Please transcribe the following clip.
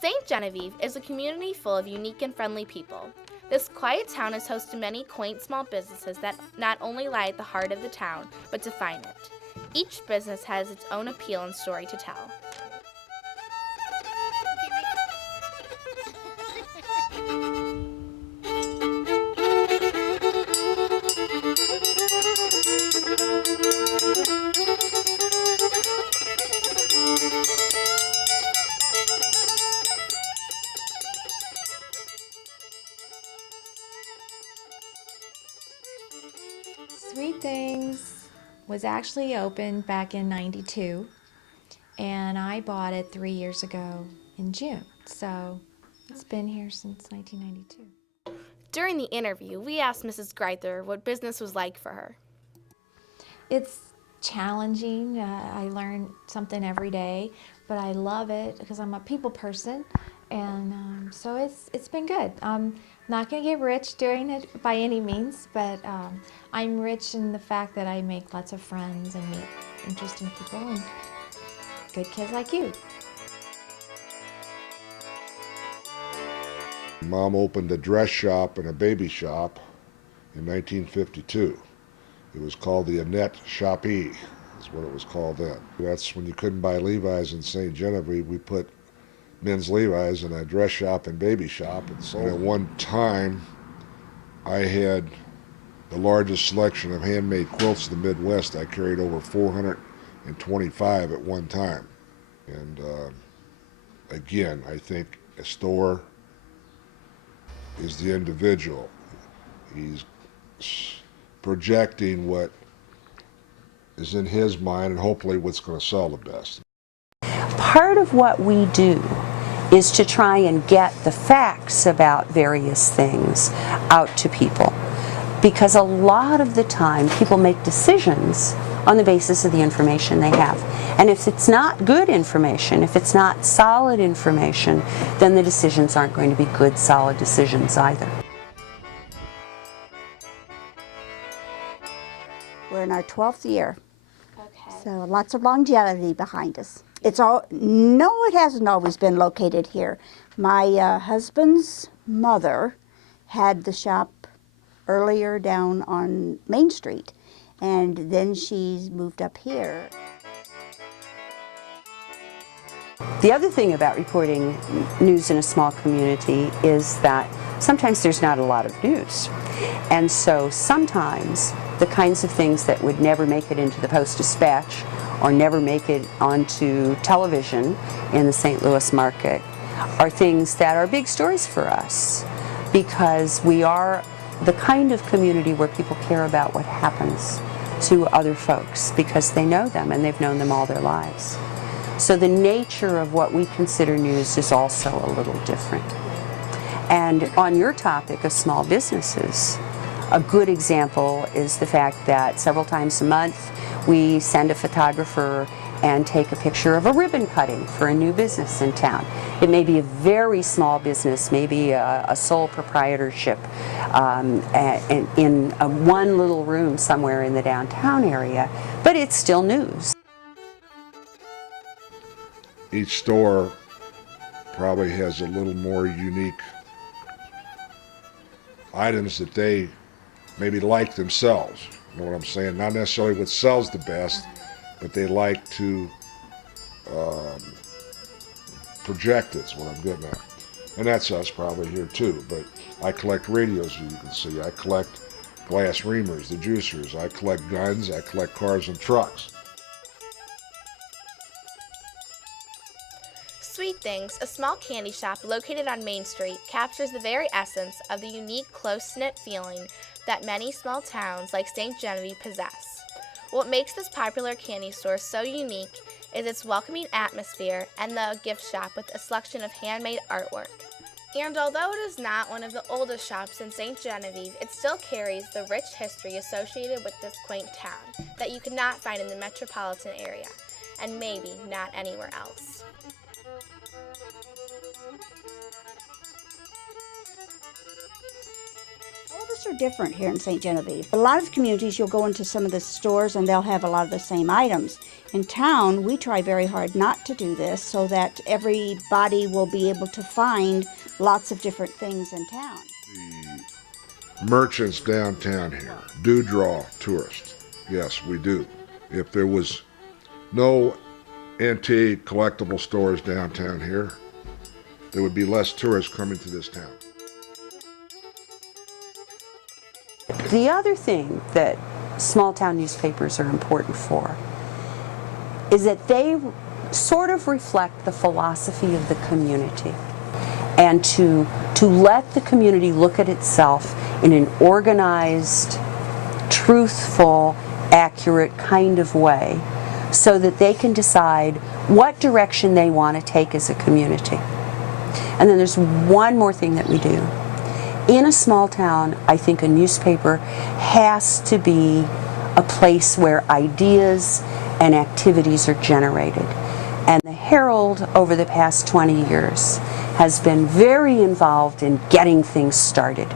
St. Genevieve is a community full of unique and friendly people. This quiet town is host to many quaint small businesses that not only lie at the heart of the town, but define it. Each business has its own appeal and story to tell. Sweet Things was actually opened back in '92, and I bought it 3 years ago in June, so it's been here since 1992. During the interview, we asked Mrs. Greither what business was like for her. It's challenging. I learn something every day, but I love it because I'm a people person, and so it's been good. I'm not going to get rich doing it by any means, but I'm rich in the fact that I make lots of friends and meet interesting people and good kids like you. Mom opened a dress shop and a baby shop in 1952. It was called the Annette Shoppee, is what it was called then. That's when you couldn't buy Levi's in St. Genevieve. We put men's Levi's in a dress shop and baby shop. And so at one time, I had the largest selection of handmade quilts in the Midwest. I carried over 425 at one time. And again, I think a store is the individual. He's projecting what is in his mind and hopefully what's going to sell the best. Part of what we do is to try and get the facts about various things out to people, because a lot of the time people make decisions on the basis of the information they have. And if it's not good information, if it's not solid information, then the decisions aren't going to be good, solid decisions either. We're in our 12th year, Okay. so lots of longevity behind us. No, it hasn't always been located here. My husband's mother had the shop earlier down on Main Street, and then she's moved up here. The other thing about reporting news in a small community is that sometimes there's not a lot of news. And so sometimes the kinds of things that would never make it into the Post-Dispatch or never make it onto television in the St. Louis market are things that are big stories for us, because we are the kind of community where people care about what happens to other folks because they know them and they've known them all their lives. So the nature of what we consider news is also a little different. And on your topic of small businesses, a good example is the fact that several times a month we send a photographer and take a picture of a ribbon cutting for a new business in town. It may be a very small business, maybe a sole proprietorship in one little room somewhere in the downtown area, but it's still news. Each store probably has a little more unique items that they maybe like themselves. You know what I'm saying? Not necessarily what sells the best, but they like to project it's what I'm getting at. And that's us probably here too. But I collect radios, as you can see. I collect glass reamers, the juicers. I collect guns. I collect cars and trucks. Sweet Things, a small candy shop located on Main Street, captures the very essence of the unique, close-knit feeling that many small towns like St. Genevieve possess. What makes this popular candy store so unique is its welcoming atmosphere and the gift shop with a selection of handmade artwork. And although it is not one of the oldest shops in St. Genevieve, it still carries the rich history associated with this quaint town that you could not find in the metropolitan area, and maybe not anywhere else. All of us are different here in St. Genevieve. A lot of communities, you'll go into some of the stores and they'll have a lot of the same items. In town, we try very hard not to do this so that everybody will be able to find lots of different things in town. The merchants downtown here do draw tourists. Yes, we do. If there was no antique collectible stores downtown here, there would be less tourists coming to this town. The other thing that small town newspapers are important for is that they sort of reflect the philosophy of the community, and to let the community look at itself in an organized, truthful, accurate kind of way so that they can decide what direction they want to take as a community. And then there's one more thing that we do. In a small town, I think a newspaper has to be a place where ideas and activities are generated. And the Herald, over the past 20 years, has been very involved in getting things started.